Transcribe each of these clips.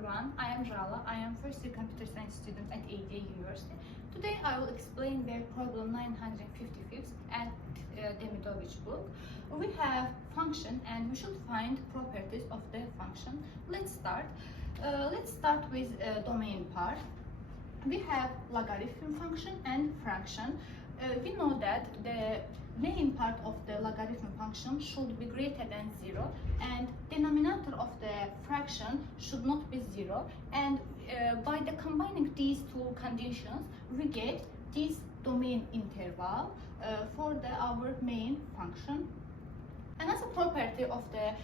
everyone, I am Jala. I am first year computer science student at ADA University. Today I will explain their problem 955 at Demidovich book. We have function and we should find properties of the function. Let's start. Let's start with domain part. We have logarithm function and fraction. We know that the main part of the logarithm function should be greater than 0 and denominator of the fraction should not be 0, and by the combining these two conditions we get this domain interval for our main function. Another property of the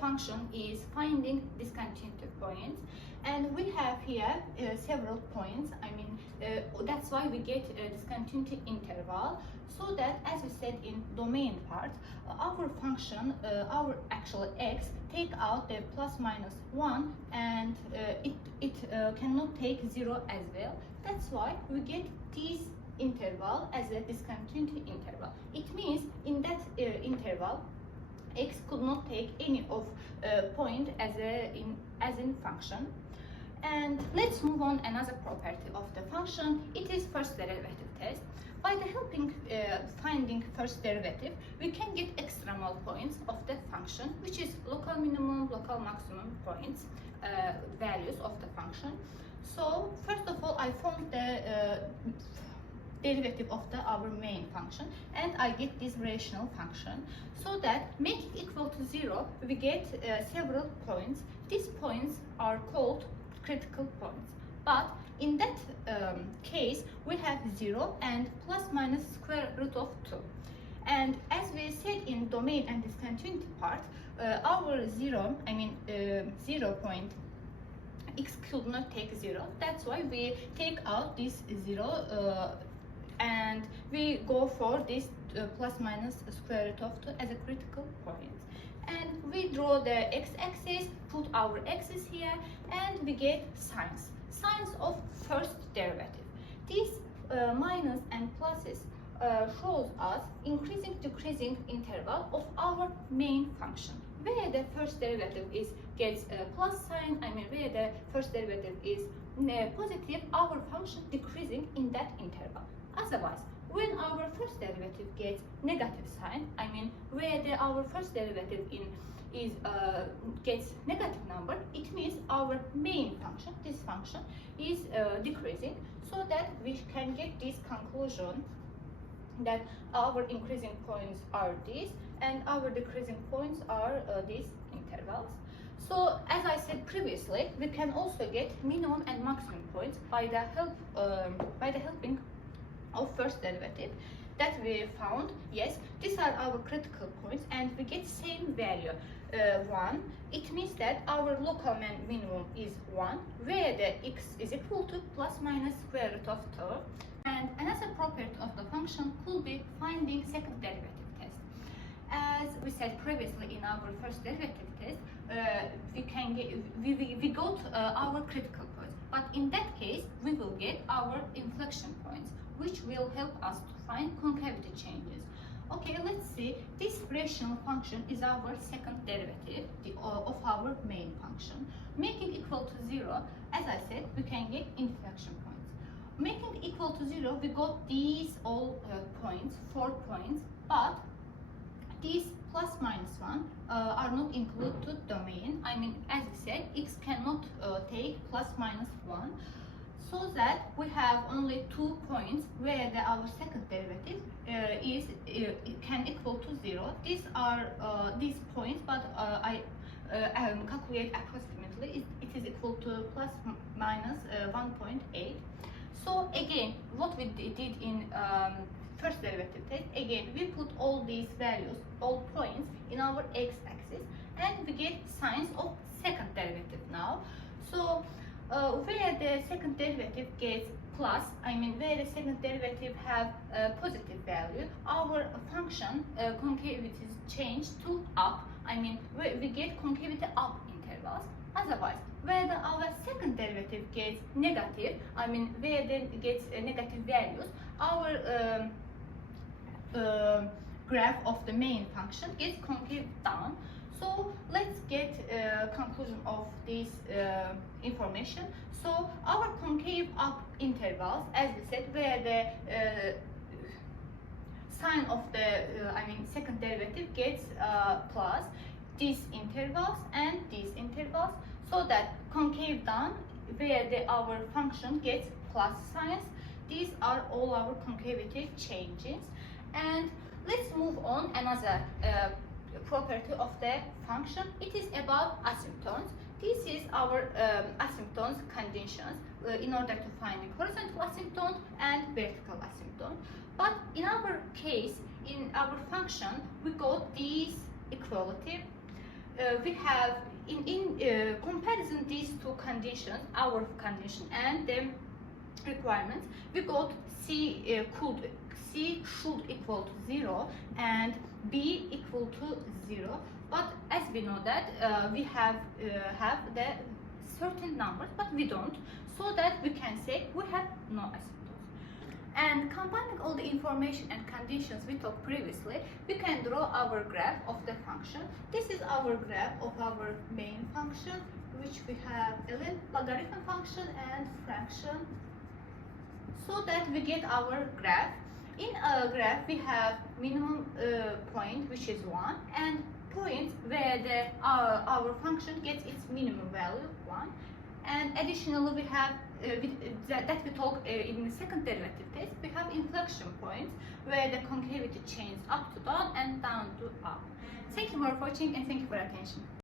function is finding discontinuity points, and we have here several points. That's why we get a discontinuity interval, so that, as we said in domain part, our function, our actual x, take out the plus minus 1, and it cannot take 0 as well. That's why we get this interval as a discontinuity interval. It means in that interval x could not take any of point as in function. And let's move on another property of the function. It is first derivative test. By the helping finding first derivative, we can get extremal points of the function, which is local minimum, local maximum points, values of the function. So first of all, I found the derivative of our main function, and I get this rational function. So that making equal to 0, we get several points. These points are called critical points. But in that case, we have 0 and plus minus square root of 2. And as we said in domain and discontinuity part, our 0 point x could not take 0. That's why we take out this 0 and we go for this plus minus square root of 2 as a critical point. And we draw the x-axis, put our x's here, and we get signs of first derivative. These minus and pluses shows us increasing decreasing interval of our main function. Where the first derivative gets a plus sign, where the first derivative is positive, our function decreasing in that interval. Otherwise, when our first derivative gets negative sign, where our first derivative gets negative number, it means our main function, this function, is decreasing, so that we can get this conclusion that our increasing points are these and our decreasing points are these intervals. So, as I said previously, we can also get minimum and maximum points by the helping of first derivative that we found. Yes, these are our critical points, and we get same value 1. It means that our local minimum is 1, where the x is equal to plus minus square root of 2. And another property of the function could be finding second derivative test. As we said previously in our first derivative test, we got our critical points, but in that case we will get our inflection points, which will help us to find concavity changes. Okay, let's see. This rational function is our second derivative of our main function. Making equal to 0, as I said, we can get inflection points. Making equal to 0, we got these all points, 4 points, but these plus minus 1 are not included to domain. As we said, x cannot take plus minus 1. So that we have only 2 points where our second derivative can equal to 0. These are these points, but I calculate approximately. It is equal to plus minus 1.8. So again, what we did in first derivative test, again we put all these values, all points, in our x-axis, and we get signs of second derivative now. So where the second derivative gets plus, where the second derivative have a positive value, our function concavity is changed to up. We get concavity up intervals. Otherwise, where our second derivative gets negative, where it gets negative values, our graph of the main function gets concave down. So let's get conclusion of this information. So our concave up intervals, as we said, where the sign of the second derivative gets plus these intervals and these intervals, so that concave down where our function gets plus signs. These are all our concavity changes. And let's move on another property of the function. It is about asymptotes. This is our asymptotes conditions in order to find a horizontal asymptote and vertical asymptote. But in our case, in our function, we got these equality. We have in comparison these two conditions, our condition and the requirements, we got C should equal to 0 and B equal to 0. But as we know that we have the certain numbers, but we don't, so that we can say we have no asymptotes. And combining all the information and conditions we talked previously, we can draw our graph of the function. This is our graph of our main function, which we have a logarithm function and fraction, so that we get our graph. In a graph, we have minimum point, which is 1, and point where our function gets its minimum value, 1. And additionally, we have that we talk in the second derivative test, we have inflection points where the concavity changes up to down and down to up. Thank you for watching and thank you for attention.